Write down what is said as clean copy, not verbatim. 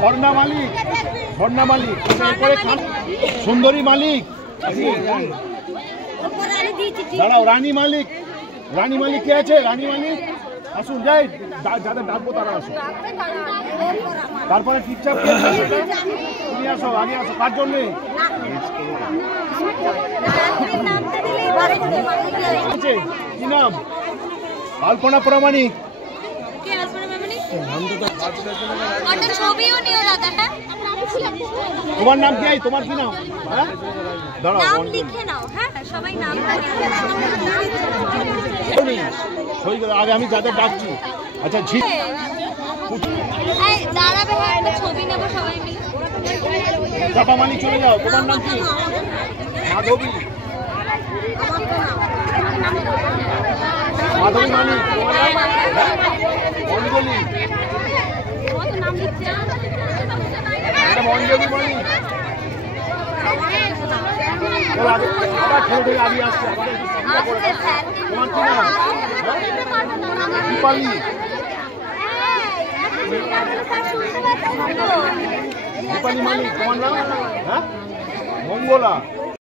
ঝর্ণা মালিক, ঝর্ণা মালিক, সুন্দরী মালিক, দাঁড়াও, রানী মালিক, রানী মালিক কে আছে? রানী মালিক আসুন, যাই যাদের ডাকবো তারা আসুন। তারপরে টিপচাপ তুমি আসো, আগে আসো। কার জন্যে? কি নাম? আলপনা প্রামাণিক। তোমার নাম কি? তোমার কি নাম? দাঁড়াও, আগে আমি যাদের ডাকছি। আচ্ছা, চাপা মালিক চলে যাও। তোমার নাম কি? মাধবী, মাধবী মালিক। অঞ্জলি, অঞ্জলি মালিক। আবার ঠেলে আগে আসছে। তোমার কি নাম? দীপালি, দীপালি মালিক। তোমার নাম? হ্যাঁ, মঙ্গলা।